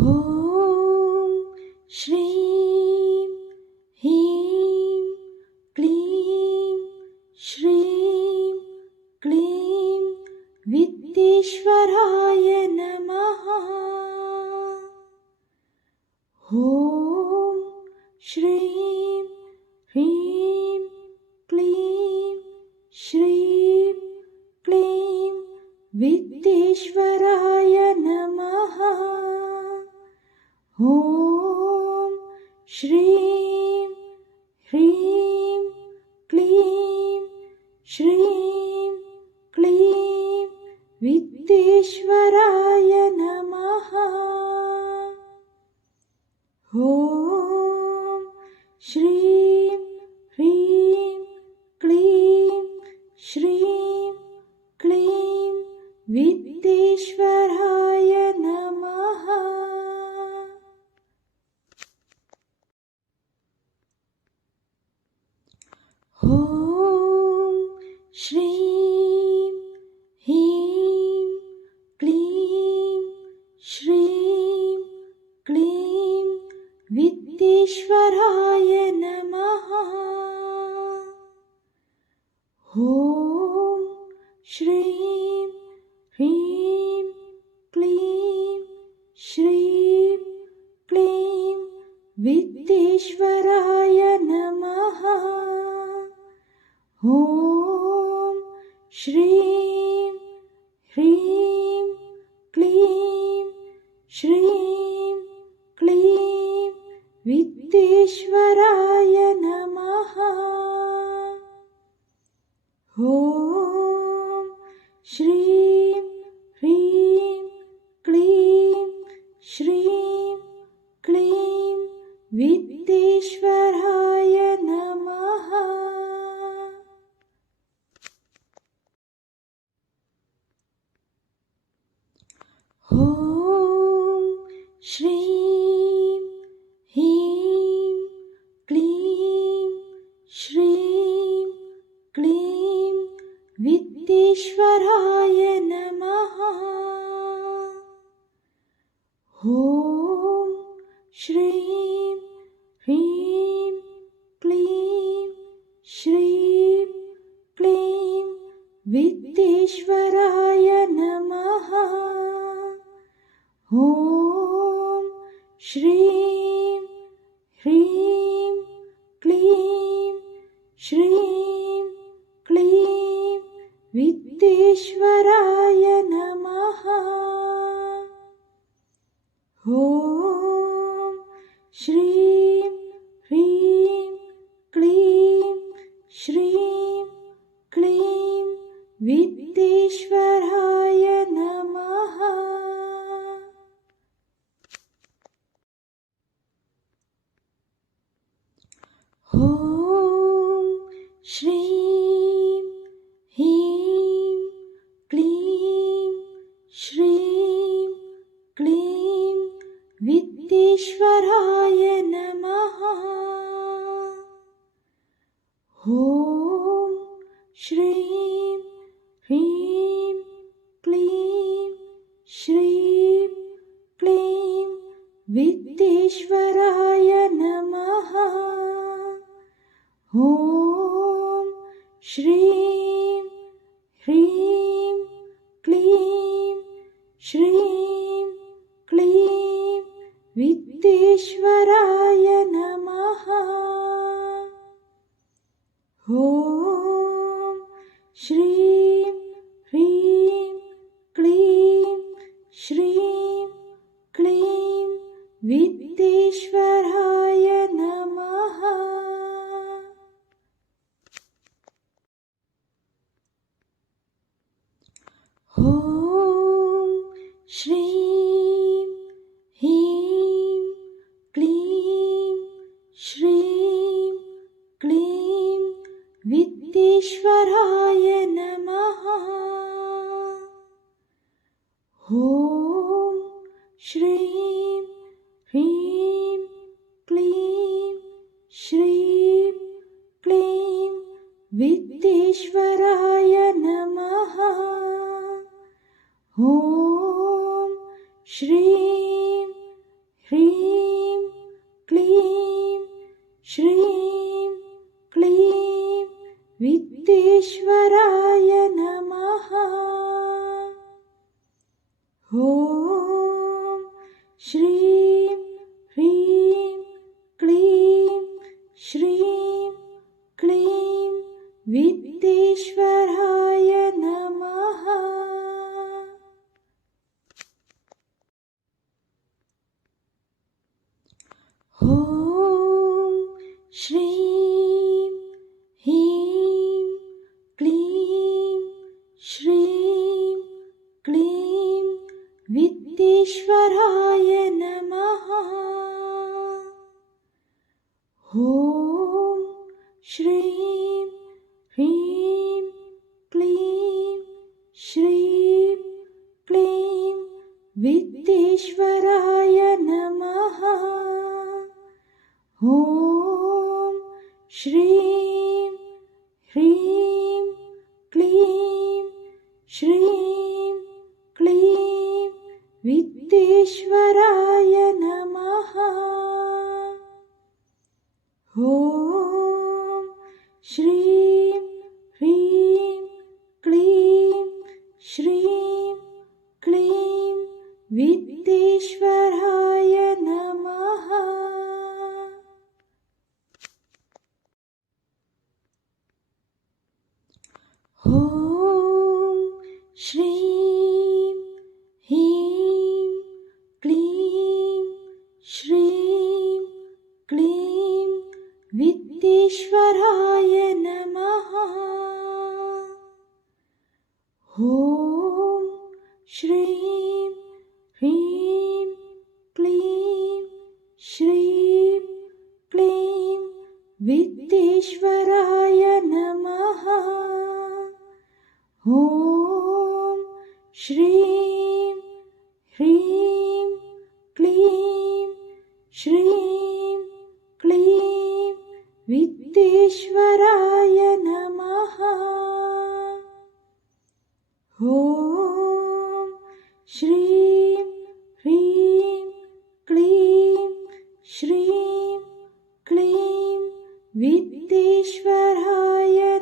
ॐ श्रीं ह्रीं क्लीं श्रीं क्लीं विद्येश्वराय नमः। ॐ श्रीं ह्रीं क्लीं श्रीं क्लीं विद्येश्वराय नमः। ॐ श्रीं ह्रीं क्लीं श्रीं क्लीं विद्येश्वराय नमः। ॐ श्रीं ह्रीं क्लीं श्रीं क्लीं विद्येश्वराय नमः। ॐ श्रीं ह्रीं क्लीं श्रीं क्लीं विद्येश्वराय नमः। ॐ श्रीं ह्रीं क्लीं श्रीं क्लीं विद्येश्वराय नमः। ॐ श्रीं ह्रीं क्लीं श्रीं क्लीं विद्येश्वराय नमः। ॐ श्रीं ह्रीं क्लीं श्रीं क्लीं विद्येश्वराय नमः। ॐ श्रीं ह्रीं क्लीं श्रीं क्लीं विद्येश्वराय नमः। ॐ श्रीं ह्रीं क्लीं श्रीं क्लीं विद्येश्वराय नमः। ॐ श्रीं ह्रीं क्लीं श्रीं क्लीं विद्येश्वराय नमः। ॐ श्रीं ह्रीं क्लीं श्रीं क्लीं विद्येश्वराय नमः। ॐ श्रीं ह्रीं क्लीं श्रीं क्लीं विद्येश्वराय नमः। ॐ श्रीं ह्रीं क्लीं श्रीं क्लीं विद्येश्वराय नमः। ॐ श्रीं ह्रीं क्लीं श्रीं क्लीं विद्येश्वराय नमः। ॐ श्रीं ह्रीं क्लीं श्रीं क्लीं विद्येश्वराय नमः। ॐ श्रीं ह्रीं क्लीं श्रीं क्लीं विद्येश्वराय नमः। ॐ श्रीं ह्रीं क्लीं श्रीं क्लीं विद्येश्वराय नमः। ॐ श्रीं ॐ श्रीं ह्रीं क्लीं श्रीं क्लीं विद्येश्वराय नमः। ॐ श्रीं ह्रीं क्लीं श्रीं क्लीं विद्येश्वराय नमः। ॐ श्रीं ह्रीं क्लीं श्रीं क्लीं विद्येश्वराय नमः। ॐ श्रीं ह्रीं क्लीं श्रीं क्लीं विद्येश्वराय नमः। ॐ श्रीं ह्रीं क्लीं श्रीं क्लीं विद्येश्वराय नमः। ॐ श्रीं ह्रीं क्लीं श्रीं क्लीं विद्येश्वराय नमः। ॐ श्रीं ह्रीं क्लीं श्रीं क्लीं विद्येश्वराय नमः। ॐ श्रीं ह्रीं क्लीं श्रीं क्लीं विद्येश्वराय नमः। ॐ श्रीं ह्रीं क्लीं श्रीं क्लीं विद्येश्वराय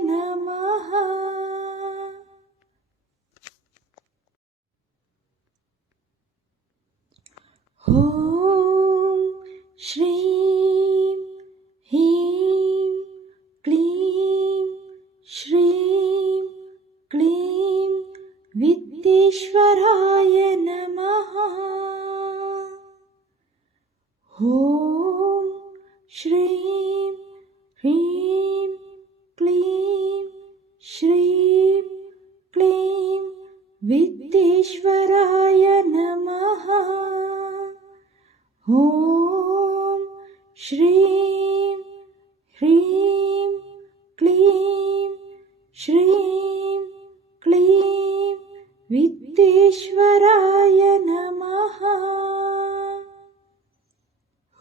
नमः। ॐ श्रीं ह्रीं क्लीं श्रीं क्लीं विद्येश्वराय नमः। ॐ श्रीं ह्रीं क्लीं श्रीं क्लीं विद्येश्वराय नमः। ॐ श्रीं ह्रीं क्लीं श्रीं क्लीं विद्येश्वराय नमः।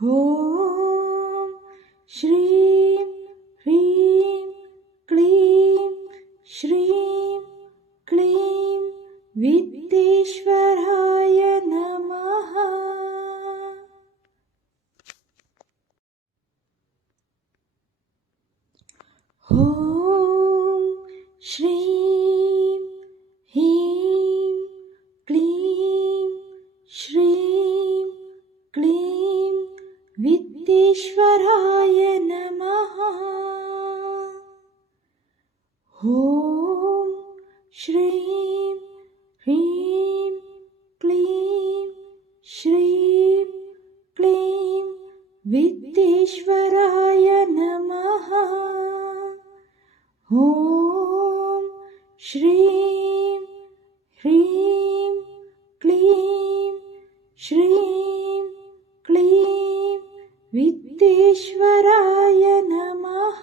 ॐ श्रीं ह्रीं क्लीं श्रीं क्लीं विद्येश्वराय नमः। ॐ श्रीं ह्रीं क्लीं श्रीं क्लीं विद्येश्वराय नमः। ॐ श्रीं ह्रीं क्लीं श्रीं क्लीं विद्येश्वराय नमः। ॐ श्रीं ह्रीं क्लीं श्रीं क्लीं विद्येश्वराय नमः।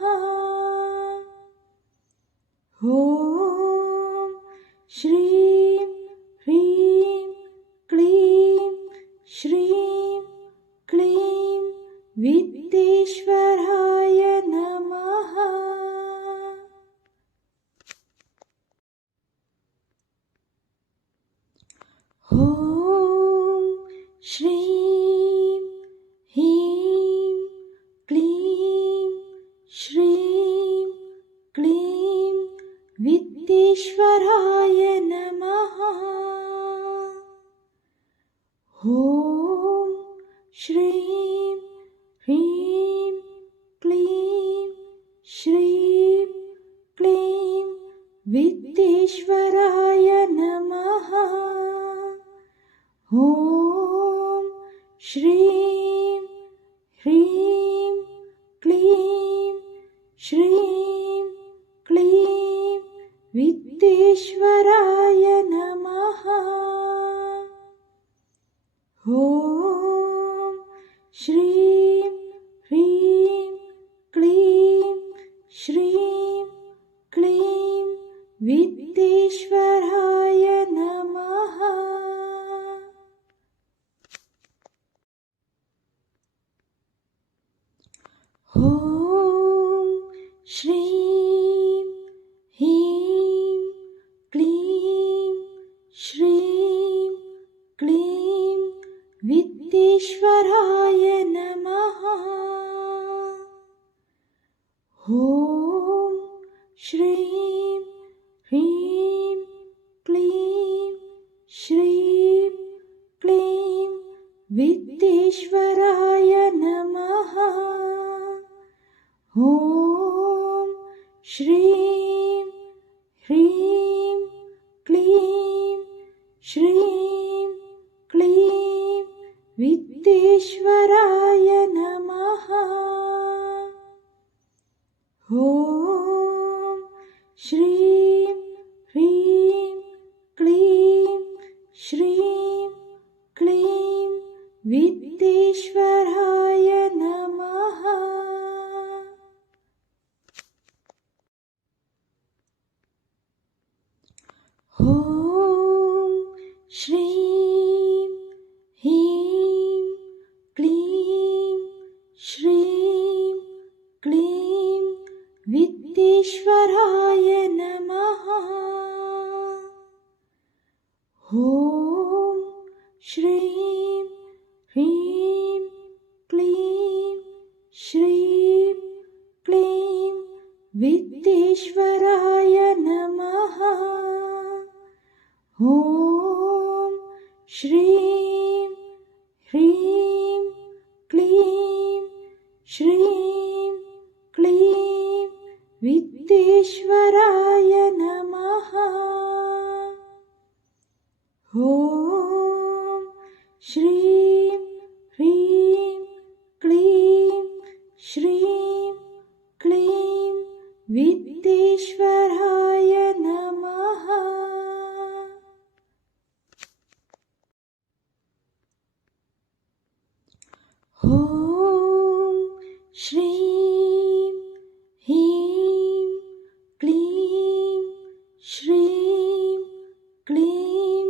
ॐ श्रीं ह्रीं क्लीं श्रीं क्लीं विद्येश्वराय नमः। ॐ श्रीं ह्रीं क्लीं श्रीं क्लीं विद्येश्वराय नमः। ॐ श्रीं ह्रीं क्लीं श्रीं क्लीं विद्येश्वराय नमः। ॐ श्रीं ह्रीं क्लीं श्रीं क्लीं विद्येश्वराय नमः। ॐ श्रीं ह्रीं क्लीं श्रीं क्लीं विद्येश्वराय नमः। ॐ श्रीं ह्रीं क्लीं श्रीं क्लीं विद्येश्वराय नमः। ॐ श्रीं ह्रीं क्लीं श्रीं क्लीं विद्येश्वराय नमः। ॐ श्रीं ह्रीं क्लीं श्रीं क्लीं विद्येश्वराय नमः। ॐ श्रीं ह्रीं क्लीं श्रीं क्लीं विद्येश्वराय नमः। ॐ श्रीं ह्रीं क्लीं श्रीं क्लीं विद्येश्वराय नमः। ॐ श्रीं ह्रीं क्लीं श्रीं क्लीं विद्येश्वराय नमः। ॐ श्रीं ह्रीं क्लीं श्रीं क्लीं विद्येश्वराय नमः। ॐ श्रीं ह्रीं क्लीं श्रीं क्लीं विद्येश्वराय नमः। ॐ श्रीं ह्रीं क्लीं श्रीं क्लीं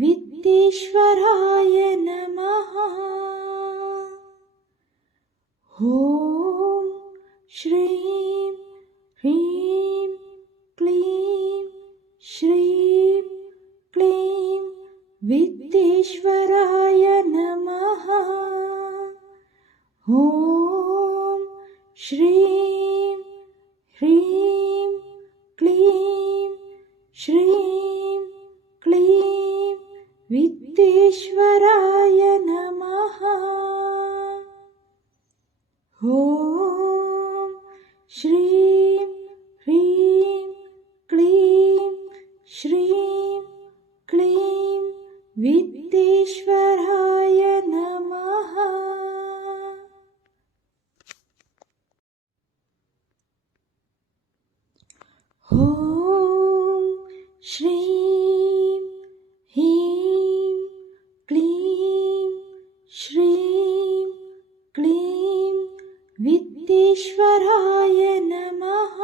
विद्येश्वराय नमः। ॐ श्रीं ह्रीं क्लीं श्रीं क्लीं विद्येश्वराय नमः। ॐ श्रीं ह्रीं क्लीं श्रीं क्लीं विद्येश्वराय नमः। ॐ श्रीं ह्रीं क्लीं श्रीं क्लीं विद्येश्वराय नमः। ॐ श्रीं ह्रीं क्लीं श्रीं क्लीं विद्येश्वराय नमः।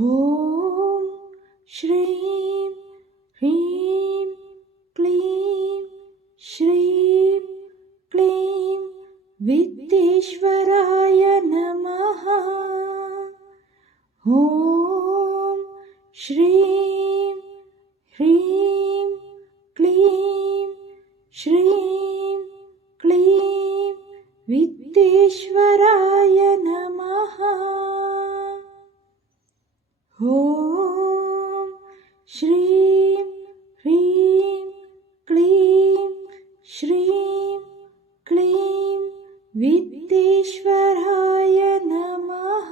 ॐ श्रीं ह्रीं क्लीं श्रीं क्लीं विद्येश्वराय नमः। ॐ श्रीं ह्रीं क्लीं श्रीं क्लीं विद्येश्वराय नमः। ॐ श्रीं ह्रीं वित्तेश्वराय नमः।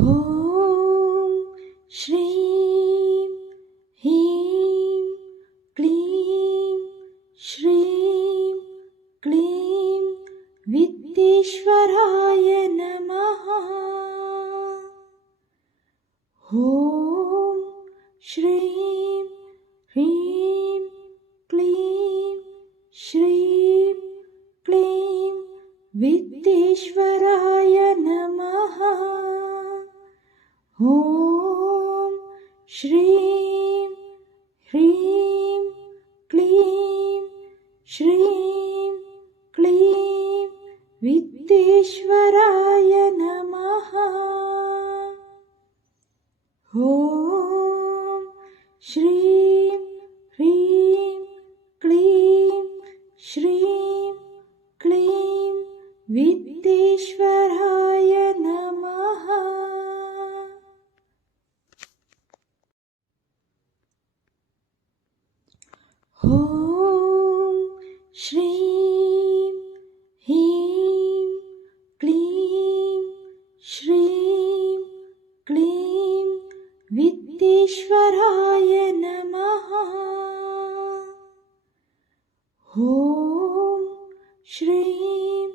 ॐ श्रीं ह्रीं क्लीं श्रीं क्लीं वित्तेश्वराय नमः। ॐ श्रीं ह्रीं क्लीं श्रीं क्लीं वित्तेश्वराय नमः। ॐ श्रीं ह्रीं क्लीं श्रीं क्लीं वित्तेश्वराय नमः। ॐ श्रीं ह्रीं क्लीं श्रीं क्लीं वित्तेश्वराय नमः। ॐ श्रीं ह्रीं क्लीं श्रीं क्लीं वित्तेश्वराय नमः। ॐ श्रीं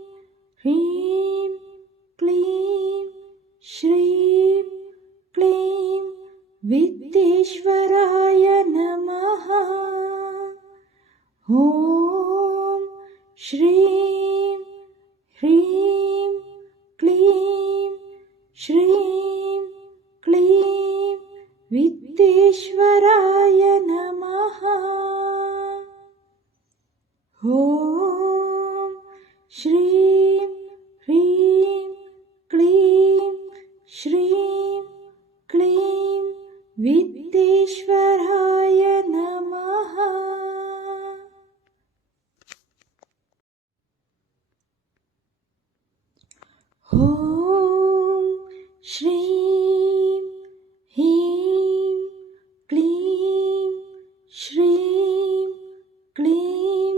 ह्रीं क्लीं श्रीं क्लीं वित्तेश्वराय नमः। ॐ श्रीं ह्रीं क्लीं श्रीं क्लीं वित्तेश्वराय नमः। ॐ श्रीं ह्रीं क्लीं श्रीं क्लीं वित्तेश्वराय नमः। ॐ श्रीं ह्रीं क्लीं श्रीं क्लीं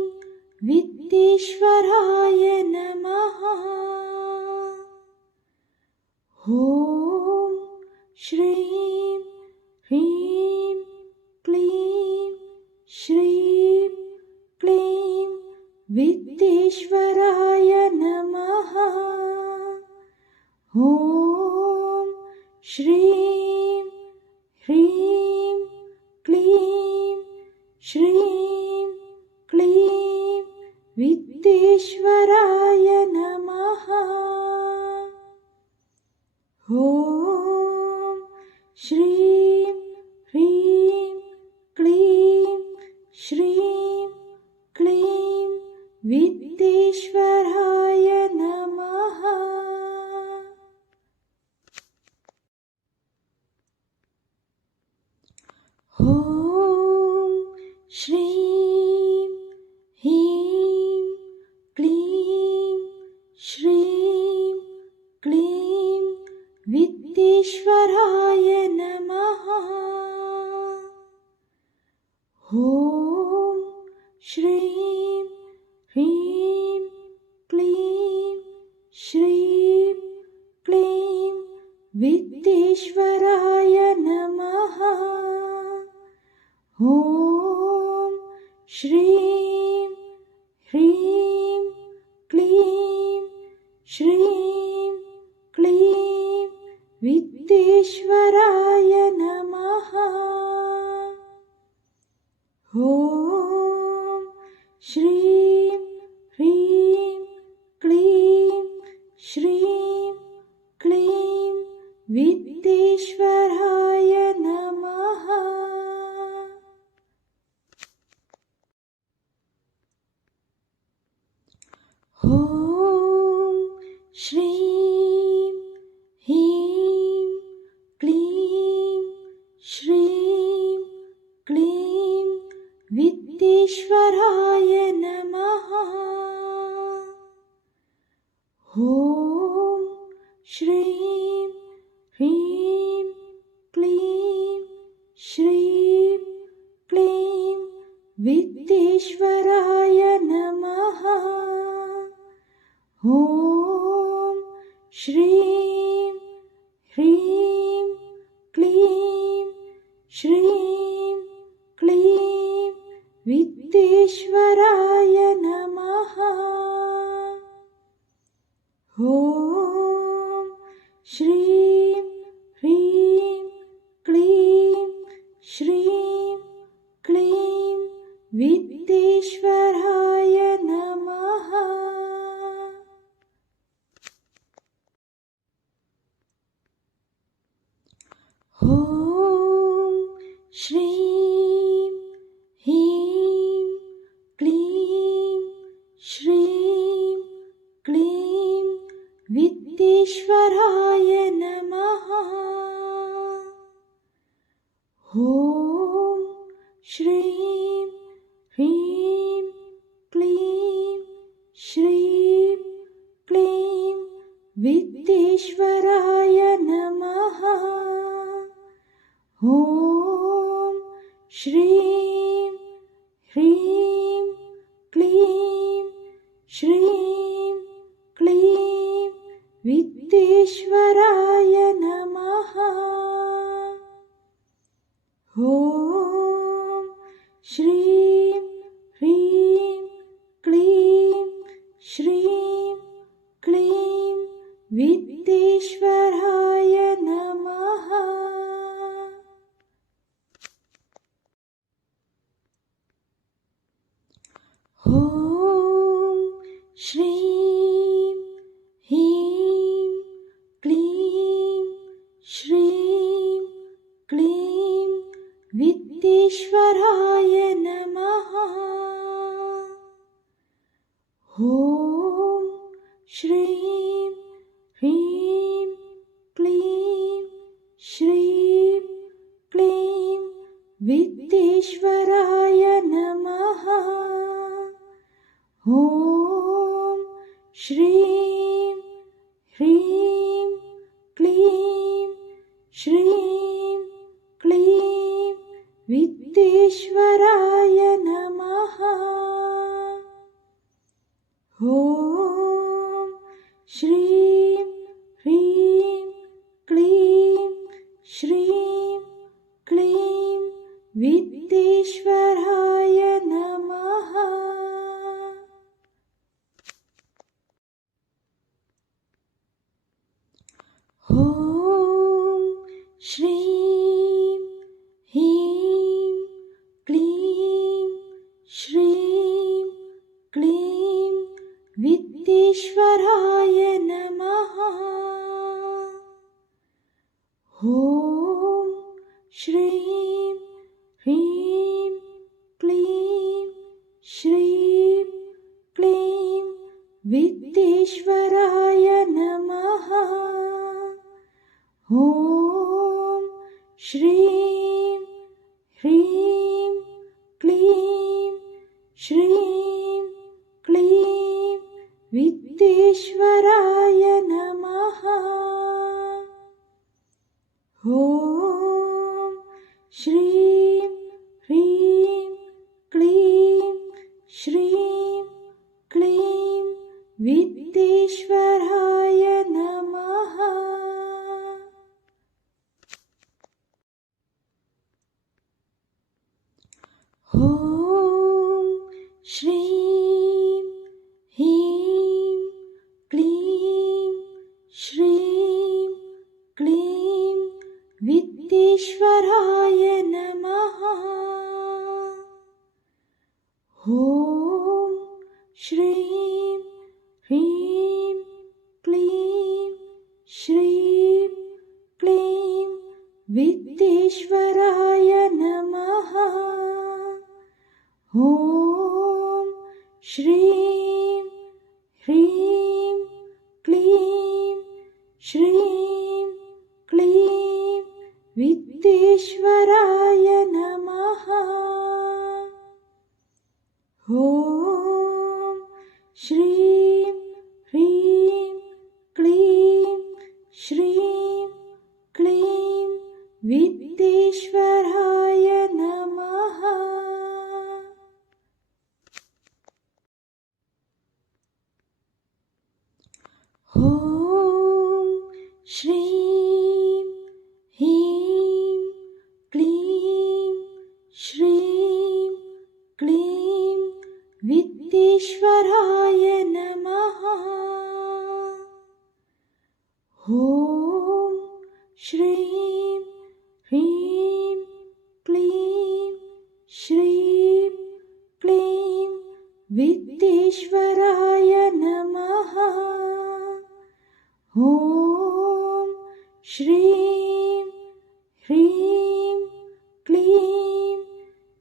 वित्तेश्वराय नमः। ॐ श्रीं ह्रीं क्लीं श्रीं क्लीं वित्तेश्वराय नमः। ॐ श्रीं ह्रीं क्लीं श्रीं क्लीं वित्तेश्वराय नमः। ॐ श्रीं ह्रीं क्लीं श्रीं क्लीं वित्तेश्वराय नमः। ॐ श्रीं ह्रीं क्लीं श्रीं क्लीं वित्तेश्वराय नमः। ॐ श्रीं ह्रीं क्लीं श्रीं क्लीं वित्तेश्वराय नमः। ॐ श्रीं ह्रीं क्लीं श्रीं क्लीं वित्तेश्वराय नमः। ॐ श्रीं ह्रीं क्लीं श्रीं क्लीं वित्तेश्वराय नमः। ॐ श्रीं ह्रीं क्लीं श्रीं क्लीं वित्तेश्वराय नमः। ॐ श्रीं ह्रीं क्लीं श्रीं क्लीं वित्तेश्वराय नमः। ॐ श्रीं ह्रीं क्लीं श्रीं क्लीं वित्तेश्वराय नमः। ॐ श्रीं ह्रीं क्लीं श्रीं क्लीं वित्तेश्वराय नमः। ॐ श्रीं ह्रीं क्लीं श्रीं क्लीं वित्तेश्वराय नमः। ॐ श्रीं ह्रीं क्लीं श्रीं क्लीं वित्तेश्वराय नमः। ॐ श्रीं ह्रीं क्लीं श्रीं क्लीं वित्तेश्वराय नमः। ॐ श्रीं ह्रीं क्लीं श्रीं क्लीं वित्तेश्वराय नमः। ॐ श्रीं ह्रीं क्लीं श्रीं क्लीं वित्तेश्वराय नमः। ॐ श्रीं ह्रीं क्लीं श्रीं क्लीं वित्तेश्वराय नमः। ॐ श्रीं ह्रीं क्लीं श्रीं क्लीं वित्तेश्वराय नमः। ॐ श्रीं ह्रीं क्लीं श्रीं क्लीं वित्तेश्वराय नमः। ॐ श्रीं ह्रीं क्लीं श्रीं क्लीं वित्तेश्वराय नमः। ॐ श्रीं ह्रीं क्लीं श्रीं क्लीं वित्तेश्वराय नमः। ॐ श्रीं ह्रीं क्लीं श्रीं क्लीं वित्तेश्वराय नमः। ॐ श्रीं ह्रीं क्लीं श्रीं क्लीं वित्तेश्वराय नमः। ॐ श्रीं ह्रीं क्लीं श्रीं क्लीं वित्तेश्वराय नमः। ॐ श्रीं ह्रीं क्लीं श्रीं क्लीं वित्तेश्वराय नमः। ॐ श्रीं ह्रीं क्लीं श्रीं क्लीं वित्तेश्वराय नमः। ॐ श्रीं ह्रीं क्लीं श्रीं क्लीं वित्तेश्वराय नमः। श्रीं ह्रीं क्लीं श्रीं क्लीं विद्येश्वराय नमः। ॐ श्रीं ह्रीं क्लीं श्रीं क्लीं विद्येश्वराय नमः। ॐ श्रीं ह्रीं क्लीं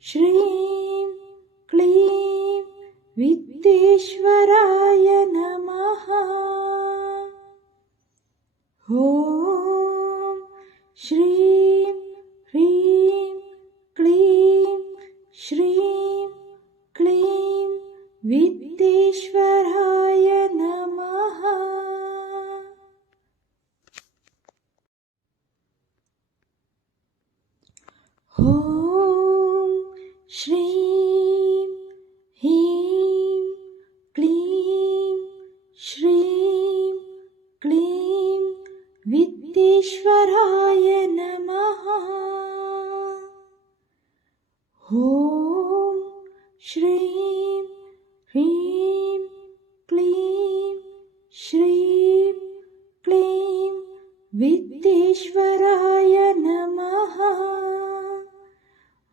श्रीं क्लीं विद्येश्वराय नमः। ॐ श्रीं ह्रीं क्लीं श्रीं क्लीं विद्येश्वराय नमः। ॐ श्रीं ह्रीं क्लीं श्रीं क्लीं विद्येश्वराय नमः। ॐ श्रीं ह्रीं क्लीं श्रीं क्लीं विद्येश्वराय नमः।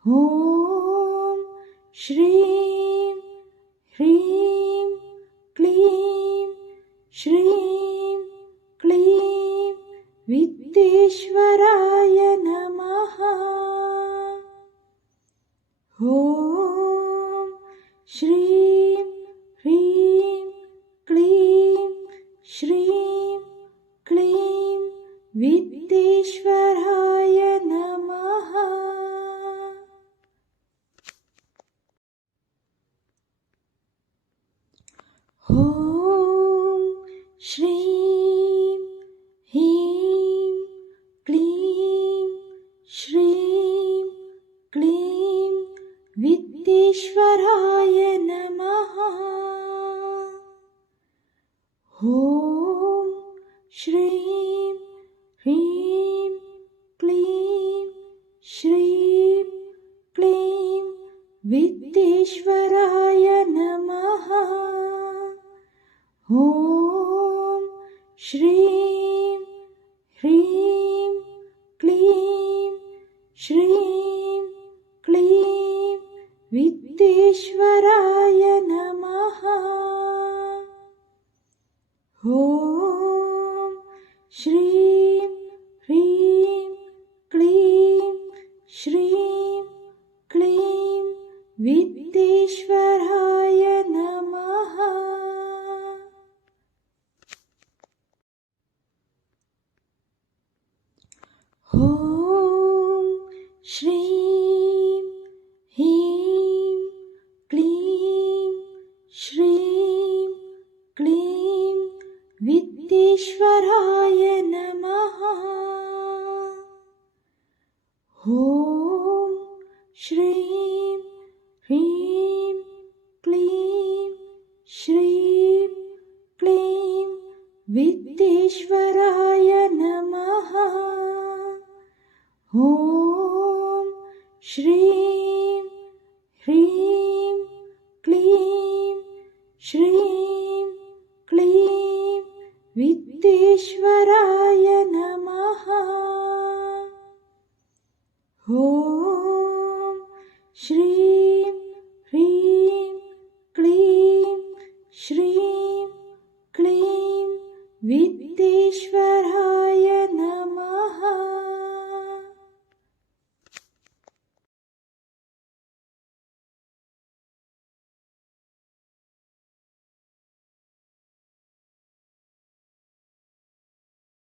ॐ श्रीं ह्रीं क्लीं श्रीं क्लीं विद्येश्वराय नमः। ॐ श्रीं ह्रीं क्लीं श्रीं क्लीं विद्येश्वराय नमः। ॐ श्रीं ह्रीं क्लीं श्रीं क्लीं विद्येश्वराय नमः। ॐ श्रीं ह्रीं क्लीं श्रीं क्लीं विद्येश्वराय नमः। ॐ श्रीं ह्रीं क्लीं श्रीं क्लीं विद्येश्वराय नमः। ॐ श्रीं ह्रीं क्लीं श्रीं क्लीं विद्येश्वराय नमः। ॐ श्रीं ह्रीं क्लीं श्रीं क्लीं विद्येश्वराय नमः। ॐ श्रीं ह्रीं क्लीं श्रीं क्लीं विद्येश्वराय नमः। ॐ श्रीं ह्रीं क्लीं श्रीं क्लीं विद्येश्वराय नमः। ॐ